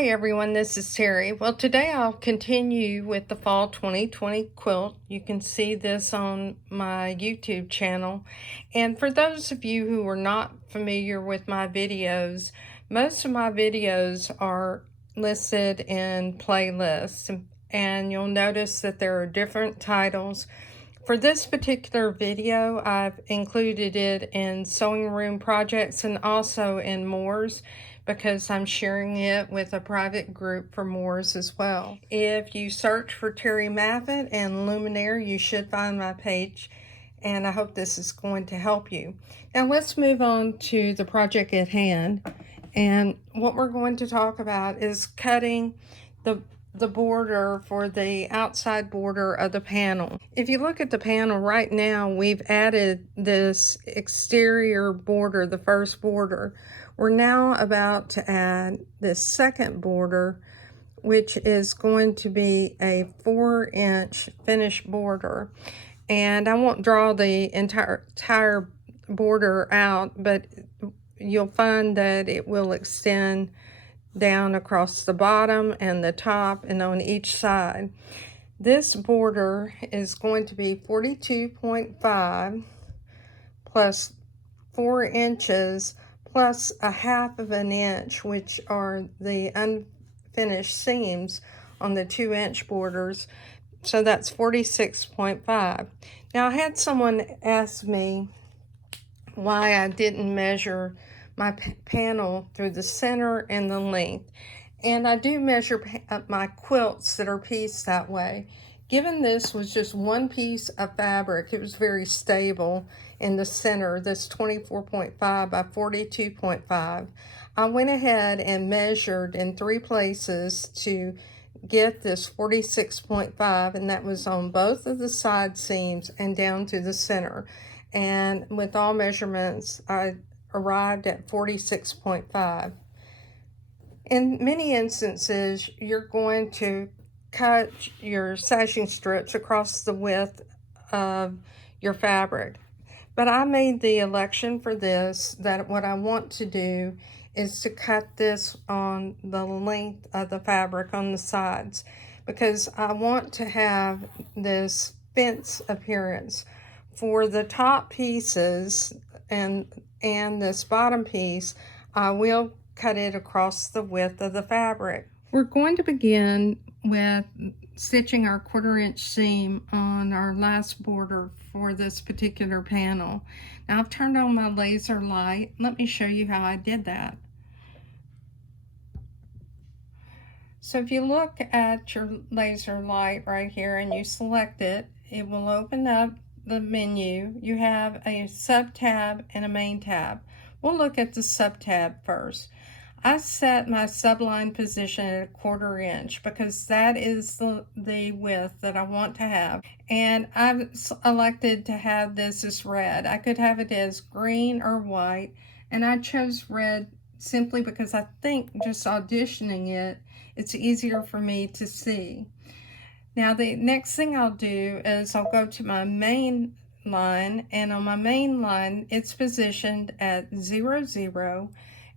Hi everyone, this is Terry. Well, today I'll continue with the Fall 2020 quilt. You can see this on my YouTube channel. And for those of you who are not familiar with my videos, most of my videos are listed in playlists. And you'll notice that there are different titles. For this particular video, I've included it in sewing room projects and also in Moore's, because I'm sharing it with a private group for Moore's as well. If you search for Terry Maffitt and Luminaire, you should find my page, and I hope this is going to help you. Now let's move on to the project at hand, and what we're going to talk about is cutting the border for the outside border of the panel. If you look at the panel right now, we've added this exterior border, the first border. We're now about to add this second border, which is going to be a 4-inch finished border. And I won't draw the entire border out, but you'll find that it will extend down across the bottom and the top and on each side. This border is going to be 42.5 plus 4 inches plus a 1/2 inch, which are the unfinished seams on the 2-inch borders. So that's 46.5. Now I had someone ask me why I didn't measure my panel through the center and the length. And I do measure my quilts that are pieced that way. Given this was just one piece of fabric, it was very stable in the center, this 24.5 by 42.5. I went ahead and measured in 3 places to get this 46.5, and that was on both of the side seams and down to the center. And with all measurements, I arrived at 46.5. In many instances, you're going to cut your sashing strips across the width of your fabric. But I made the election for this that what I want to do is to cut this on the length of the fabric on the sides, because I want to have this fence appearance. For the top pieces and this bottom piece, I will cut it across the width of the fabric. We're going to begin with stitching our 1/4 inch seam on our last border for this particular panel. Now I've turned on my laser light. Let me show you how I did that. So if you look at your laser light right here and you select it, it will open up the menu. You have a sub tab and a main tab. We'll look at the sub tab first. I set my subline position at 1/4 inch because that is the width that I want to have. And I've elected to have this as red. I could have it as green or white, and I chose red simply because I think just auditioning it, it's easier for me to see. Now the next thing I'll do is I'll go to my main line, and on my main line it's positioned at 0, 0,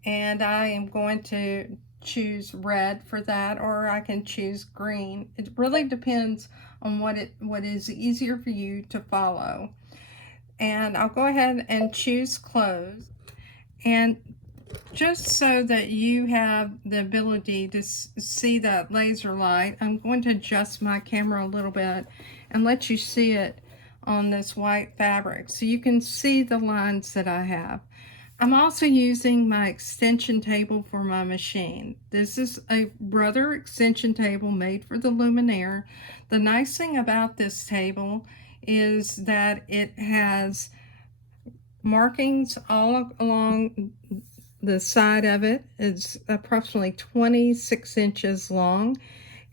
and I am going to choose red for that, or I can choose green. It really depends on what is easier for you to follow. And I'll go ahead and choose close. And just so that you have the ability to see that laser light, I'm going to adjust my camera a little bit and let you see it on this white fabric so you can see the lines that I have. I'm also using my extension table for my machine. This is a Brother extension table made for the Luminaire. The nice thing about this table is that it has markings all along the side of it. It's approximately 26 inches long,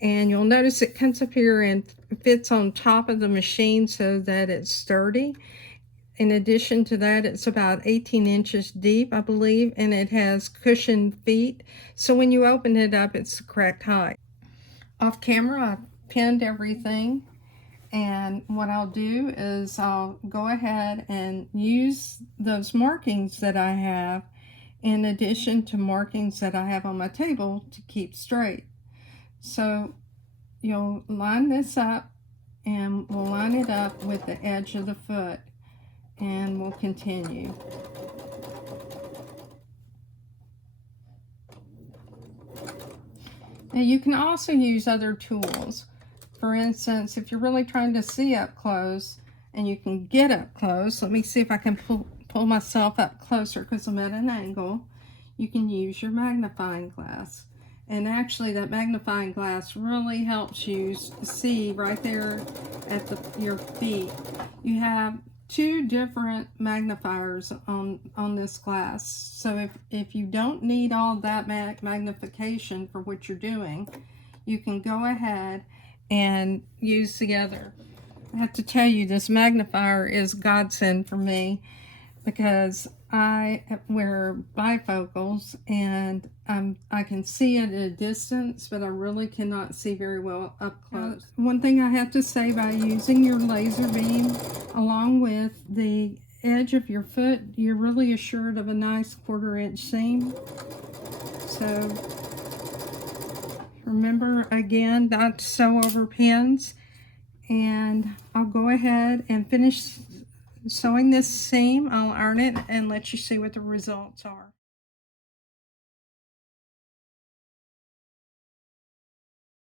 and you'll notice it comes up here and fits on top of the machine so that it's sturdy. In addition to that, it's about 18 inches deep, I believe, and it has cushioned feet, so when you open it up, it's the correct height. Off camera, I've pinned everything, and what I'll do is I'll go ahead and use those markings that I have in addition to markings that I have on my table to keep straight. So you'll line this up, and we'll line it up with the edge of the foot, and we'll continue. Now you can also use other tools. For instance, if you're really trying to see up close and you can get up close, let me see if I can pull myself up closer because I'm at an angle. You can use your magnifying glass. And actually that magnifying glass really helps you see right there at your feet. You have two different magnifiers on this glass. So if you don't need all that magnification for what you're doing, you can go ahead and use the other. I have to tell you, this magnifier is godsend for me because I wear bifocals and I can see at a distance, but I really cannot see very well up close. One thing I have to say, by using your laser beam along with the edge of your foot, you're really assured of a nice 1/4 inch seam. So remember again not to sew over pins, and I'll go ahead and finish sewing this seam. I'll iron it and let you see what the results are.